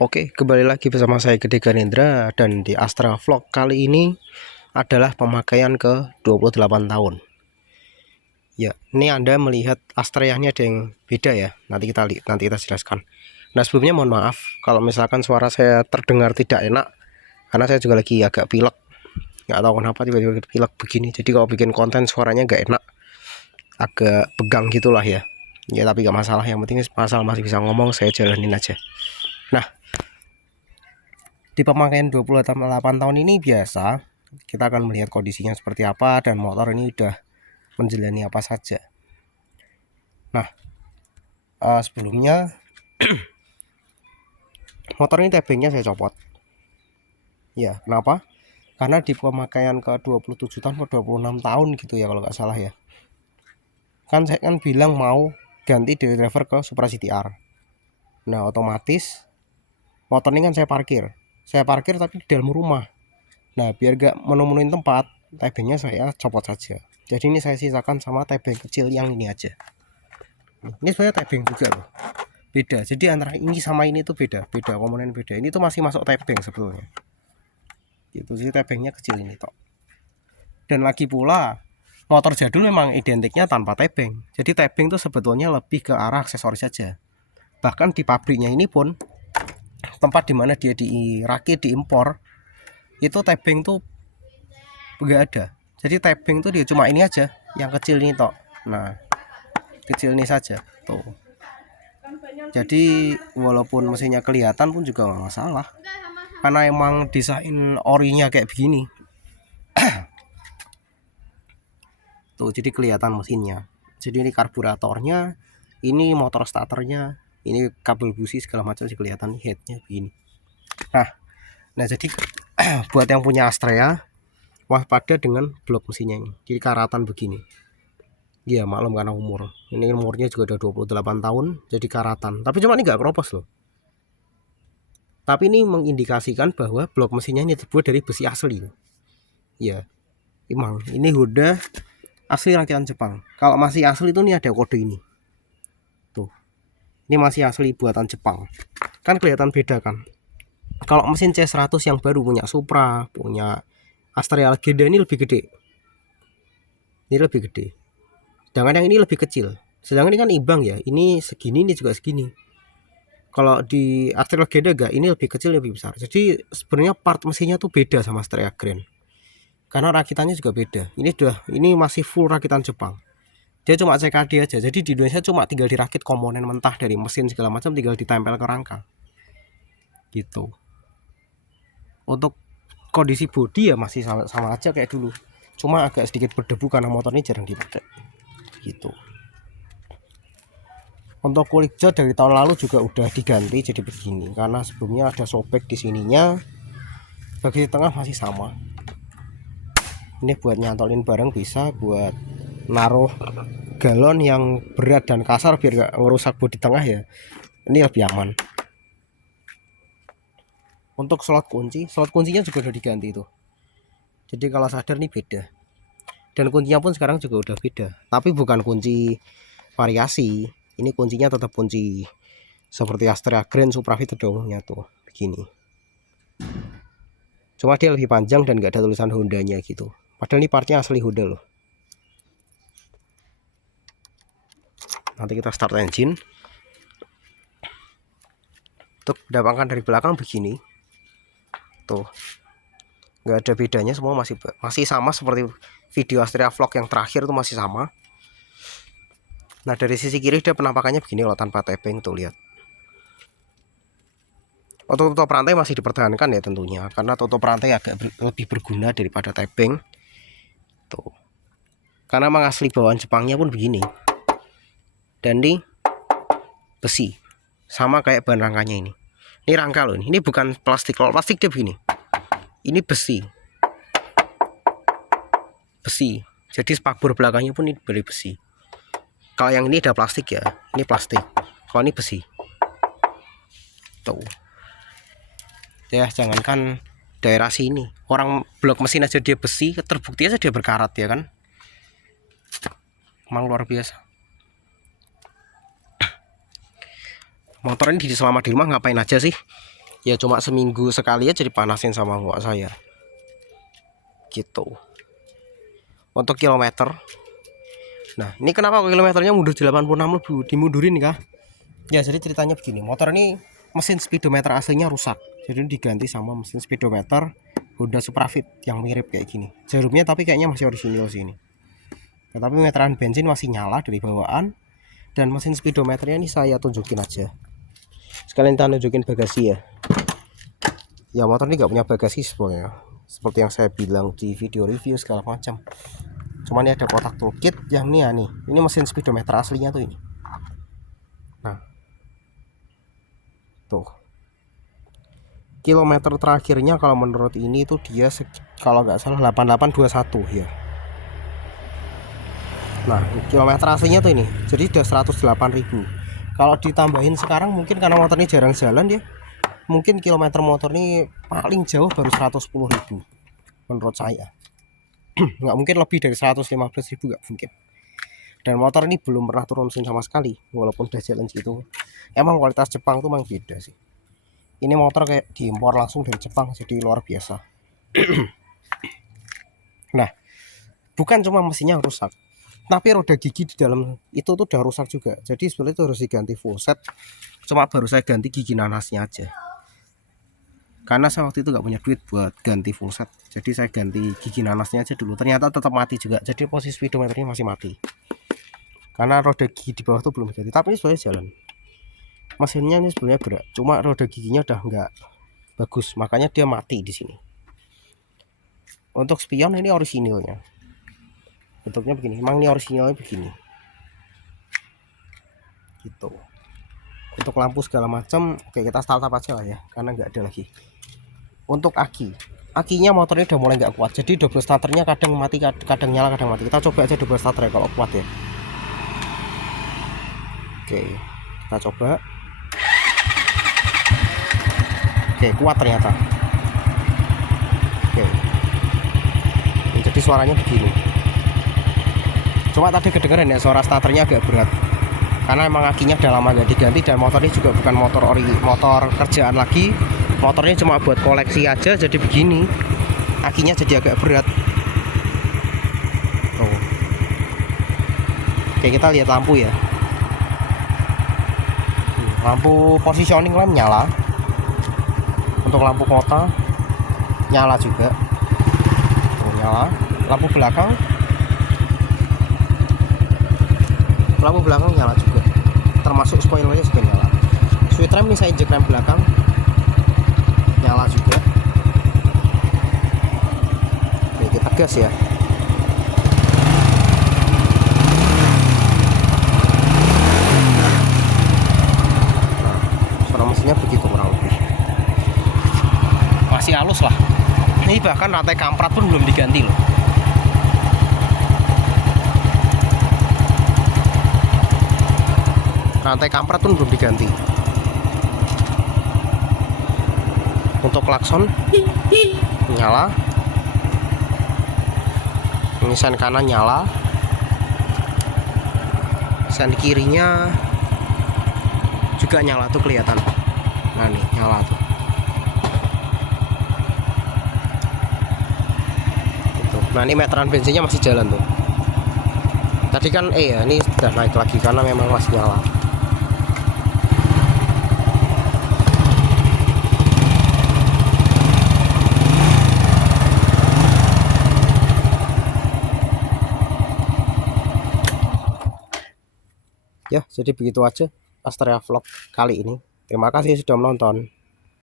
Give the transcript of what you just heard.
Oke, kembali lagi bersama saya Gede Ganendra dan di Astra Vlog kali ini adalah pemakaian ke 28 tahun. Ya, ini Anda melihat Astranya ada yang beda ya. Nanti kita jelaskan. Nah, sebelumnya mohon maaf kalau misalkan suara saya terdengar tidak enak karena saya juga lagi agak pilek. Nggak tahu kenapa tiba-tiba pilek begini. Jadi kalau bikin konten suaranya nggak enak, agak pegang gitulah ya. Ya tapi nggak masalah, yang penting masalah masih bisa ngomong, saya jalanin aja. Nah, di pemakaian 28 tahun ini biasa kita akan melihat kondisinya seperti apa dan motor ini udah menjalani apa saja. Nah, sebelumnya motor ini tebingnya saya copot. Ya, kenapa? Karena di pemakaian ke 27 tahun ke 26 tahun gitu ya kalau nggak salah ya. Kan saya kan bilang mau ganti dari driver ke Supra CTR. Nah, otomatis motor ini kan saya parkir tapi di dalam rumah. Nah, biar gak menemuin tempat, tebingnya saya copot saja. Jadi ini saya sisakan sama tebing kecil yang ini aja. Ini sebenarnya tebing juga loh. Beda. Jadi antara ini sama ini tuh beda komponen beda. Ini tuh masih masuk tebing sebetulnya. Gitu sih, tebingnya kecil ini tok. Dan lagi pula motor jadul memang identiknya tanpa tebing. Jadi tebing tuh sebetulnya lebih ke arah aksesoris saja. Bahkan di pabriknya ini pun tempat dimana dia dirakit, diimpor, itu tebing tuh nggak ada. Jadi tebing tuh dia cuma ini aja, yang kecil ini tok. Nah, kecil ini saja tuh. Jadi walaupun mesinnya kelihatan pun juga nggak masalah, karena emang desain orinya kayak begini. Tuh, jadi kelihatan mesinnya. Jadi ini karburatornya, ini motor starternya, ini kabel busi segala macam sih kelihatan, headnya begini. Nah jadi buat yang punya Astrea, waspada dengan blok mesinnya ini. Jadi karatan begini. Iya maklum karena umur. Ini umurnya juga udah 28 tahun, jadi karatan. Tapi cuma ini nggak keropos loh. Tapi ini mengindikasikan bahwa blok mesinnya ini terbuat dari besi asli. Ya, emang ini udah asli rakitan Jepang. Kalau masih asli itu nih ada kode ini. Tuh, ini masih asli buatan Jepang. Kan kelihatan beda kan. Kalau mesin C100 yang baru punya Supra, punya Astrea Legenda ini lebih gede. Ini lebih gede. Sedangkan yang ini lebih kecil. Sedangkan ini kan imbang ya. Ini segini, ini juga segini. Kalau di Astrea Legenda enggak, ini lebih kecil lebih besar. Jadi sebenarnya part mesinnya tuh beda sama Astrea Grand. Karena rakitannya juga beda. Ini masih full rakitan Jepang. Dia cuma CKD aja. Jadi di Indonesia cuma tinggal dirakit komponen mentah dari mesin segala macam, tinggal ditempel ke rangka. Gitu. Untuk kondisi bodi ya masih sama aja kayak dulu. Cuma agak sedikit berdebu karena motor ini jarang dipakai. Gitu. Untuk kulit jok dari tahun lalu juga udah diganti jadi begini karena sebelumnya ada sobek di sininya. Bagian tengah masih sama. Ini buat nyantolin barang bisa, buat naruh galon yang berat dan kasar biar gak ngerusak bodi tengah ya. Ini lebih aman. Untuk slot kuncinya juga udah diganti tuh. Jadi kalau sadar nih beda. Dan kuncinya pun sekarang juga udah beda. Tapi bukan kunci variasi. Ini kuncinya tetap kunci seperti Astrea Grand Supra Fit pada umumnya tuh begini. Cuma dia lebih panjang dan gak ada tulisan Honda-nya gitu. Padahal ini partnya asli Honda loh. Nanti kita start engine. Untuk mendapatkan dari belakang begini. Tuh. Gak ada bedanya, semua masih sama seperti video Astrea Vlog yang terakhir tuh masih sama. Nah dari sisi kiri dia penampakannya begini loh tanpa tapping tuh, lihat. Untuk tutup rantai masih dipertahankan ya tentunya, karena tutup rantai agak lebih berguna daripada tapping. Tuh. Karena memang asli bawaan Jepangnya pun begini. Dan ini besi. Sama kayak bahan rangkanya ini. Ini rangka loh, ini bukan plastik. Kalau plastik dia begini. Ini besi. Besi. Jadi spakbor belakangnya pun ini dari besi. Kalau yang ini ada plastik ya, ini plastik. Kalau ini besi. Tuh. Ya, jangankan daerah sini, orang blok mesin aja dia besi, terbukti aja dia berkarat ya kan. Emang luar biasa. Motor ini selama di rumah ngapain aja sih? Ya cuma seminggu sekali aja dipanasin sama mbak saya gitu. Untuk kilometer, nah ini kenapa kilometernya mundur 86 lebih dimundurin kah? Ya jadi ceritanya begini, motor ini mesin speedometer aslinya rusak, jadi diganti sama mesin speedometer Honda Suprafit yang mirip kayak gini jarumnya, tapi kayaknya masih orisinil sini. Tetapi meteran bensin masih nyala dari bawaan, dan mesin speedometernya ini saya tunjukin aja sekalian, kita nunjukin bagasi ya. Ya motor ini nggak punya bagasi sebenarnya, seperti yang saya bilang di video review segala macam. Cuman ini ada kotak toolkit yang nih ya, nih ini mesin speedometer aslinya tuh ini. Nah tuh kilometer terakhirnya kalau menurut ini tuh dia kalau nggak salah 8821 ya. Nah kilometer aslinya tuh ini jadi udah 108.000. Kalau ditambahin sekarang mungkin karena motor ini jarang jalan ya, mungkin kilometer motor ini paling jauh baru 110.000 menurut saya. Nggak mungkin lebih dari 115.000, nggak mungkin. Dan motor ini belum pernah turun mesin sama sekali, walaupun udah jalan gitu. Emang kualitas Jepang tuh memang beda sih. Ini motor kayak diimpor langsung dari Jepang, jadi luar biasa. Nah bukan cuma mesinnya yang rusak, tapi roda gigi di dalam itu tuh udah rusak juga. Jadi sebenarnya itu harus diganti full set, cuma baru saya ganti gigi nanasnya aja, karena saya waktu itu nggak punya duit buat ganti full set. Jadi saya ganti gigi nanasnya aja dulu, ternyata tetap mati juga. Jadi posisi speedometernya masih mati karena roda gigi di bawah tuh belum diganti. Tapi ini sebenarnya jalan, mesinnya ini sebenarnya berat, cuma roda giginya udah nggak bagus, makanya dia mati di sini. Untuk spion ini orisinilnya, bentuknya begini, emang ini orisinalnya begini gitu. Untuk lampu segala macam oke, kita start up aja lah ya, karena nggak ada lagi. Untuk akinya motornya udah mulai nggak kuat, jadi double starternya kadang mati kadang nyala kadang mati. Kita coba aja double starter ya kalau kuat ya. Oke kita coba. Oke kuat ternyata. Oke jadi suaranya begini. Cuma tadi kedengeran ya suara starternya agak berat, karena emang akinya udah lama nggak diganti, dan motornya juga bukan motor kerjaan lagi. Motornya cuma buat koleksi aja, jadi begini akinya jadi agak berat tuh. Oke kita lihat lampu ya. Lampu positioning lamp nyala, untuk lampu kota nyala juga tuh, nyala. Lampu belakang nyala juga, termasuk spoilernya juga nyala. Switch rem ini saya injek rem belakang nyala juga. Oke kita gas ya. Nah suara mesinnya begitu kurang lebih, masih halus lah. Ini bahkan rantai kamprat pun belum diganti loh. Rantai kamprat pun belum diganti. Untuk klakson nyala, ini sen kanan nyala, sen kirinya juga nyala tuh kelihatan. Nah nih nyala tuh gitu. Nah ini meteran bensinnya masih jalan tuh. Tadi kan ya ini sudah naik lagi karena memang masih nyala. Ya, jadi begitu aja Astrea Vlog kali ini. Terima kasih sudah menonton.